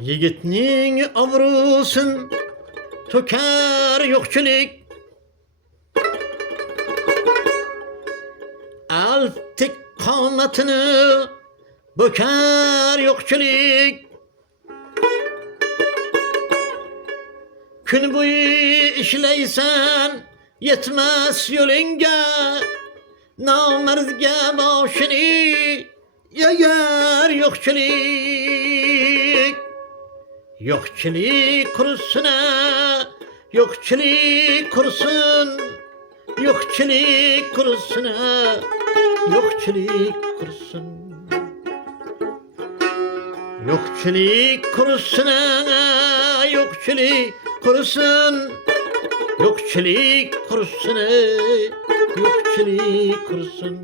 Yigitning obro'sin to'kar yo'qchilik, altik qomatini bo'kar yo'qchilik. Kun bo'yi ishlaysan, yetmas yo'lingga, nomardga boshini yagar yo'qchilik. Yo'qchilik qursin, yo'qchilik qursin, yo'qchilik qursin, yo'qchilik qursin. Yo'qchilik qursin, yo'qchilik qursin, yo'qchilik qursin, yo'qchilik qursin.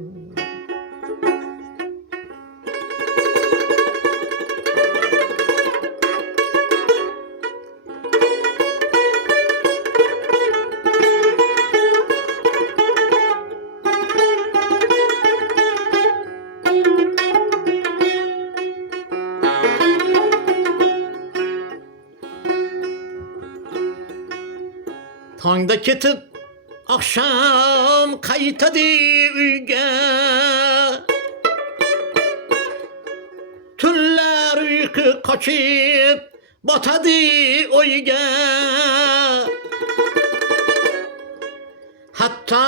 Tongda ketib, akşam qaytadi uyga. Tunlar uyqu qochib, botadi o'yga. Hatta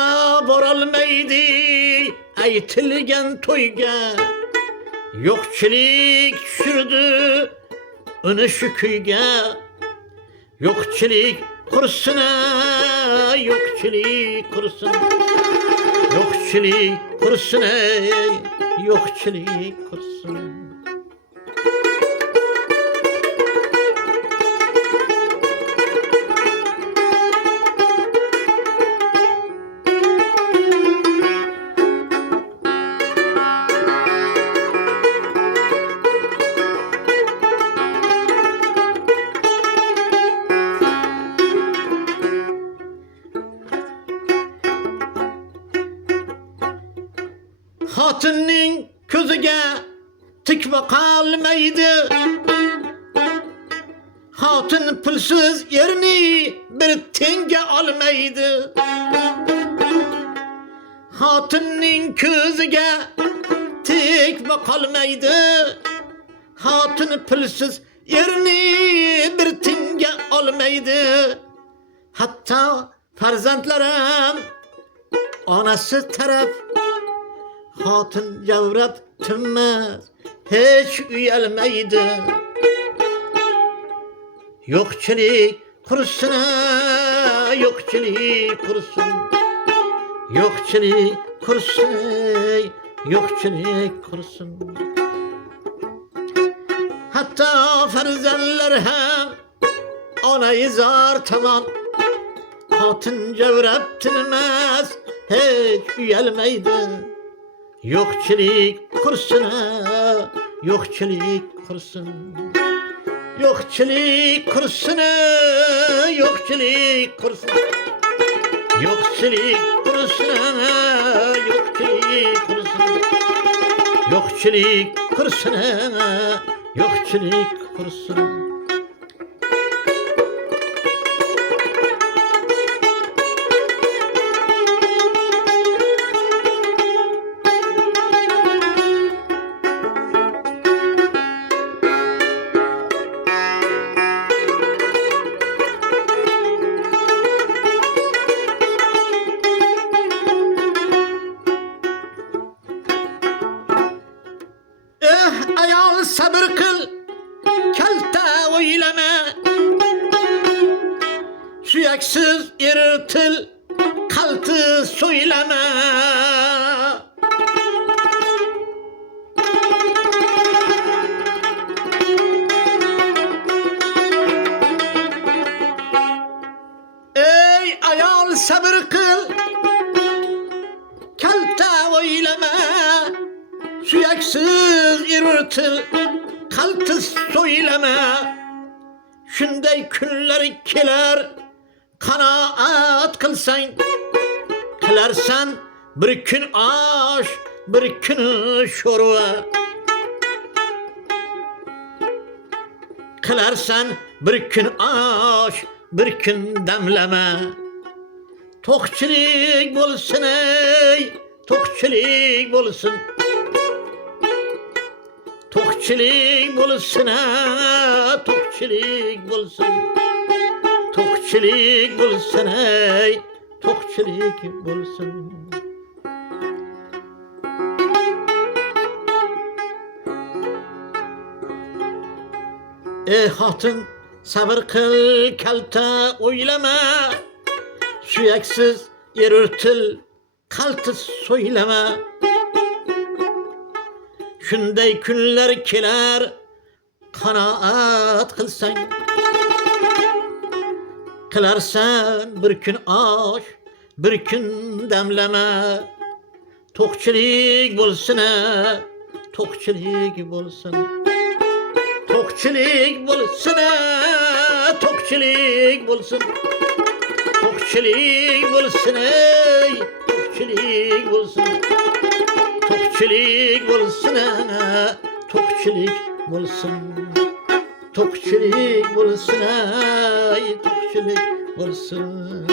borolmaydi aytilgan to'yga. Yo'qchilik tushirdi uni shu kuyga. Yo'qchilik qursin, yo'qchilik qursin, yo'qchilik qursin, yo'qchilik qursin. Xotinning ko'ziga tik boqolmaydi. Xotin pulsiz yerni bir tenga olmaydi. Xotinning ko'ziga tik boqolmaydi. Xotin pulsiz yerni bir tenga olmaydi. Hatto farzandlarim onasi taraf xotin javrab tinmas, hech uyalmaydi. Yo'qchilik qursin, yo'qchilik qursin, yo'qchilik qursin, yo'qchilik qursin. Hatto farzandlar ham onai zor tomon xotin javrab tinmas, hech uyalmaydi. Yo'qchilik qursin, yo'qchilik qursin, yo'qchilik qursin, yo'qchilik qursin, yo'qchilik qursin, yo'qchilik qursin, yo'qchilik qursin, yo'qchilik qursin. Ayol sabr qil, kalta o'ylama. Suyaksiz eritil, qaltis so'ylama. Ey ayol sabr qil, kalta o'ylama. Suyaksiz eritil, qaltis so'ylama. Shunday kunlar kelar, qanoat qilsang, qilarsan bir kun osh, bir kun sho'rva. Kılarsan bir gün aş, bir gün demleme. Tokçilik bolsun ey, tokçilik bolsun. Tokçilik bolsun ha, tokçilik bolsun. Tokçilik bolsun ey, tokçilik bolsun. Ey hatun sabır kıl kalta oylama. Suyaksız yer örtül kaltı soylama. Şunday günler keler kanaat kılsan. Kılarsan bir gün aş, bir gün demleme. Tokçilik bolsun ha, tokçilik bolsun. Tokçilik bolsun ha, tokçilik bolsun. Tokçilik bolsun ey, tokçilik bolsun. Tokçilik bolsun ha, tokçilik bolsun. Tokçilik bolsun ey, tokçilik bolsun.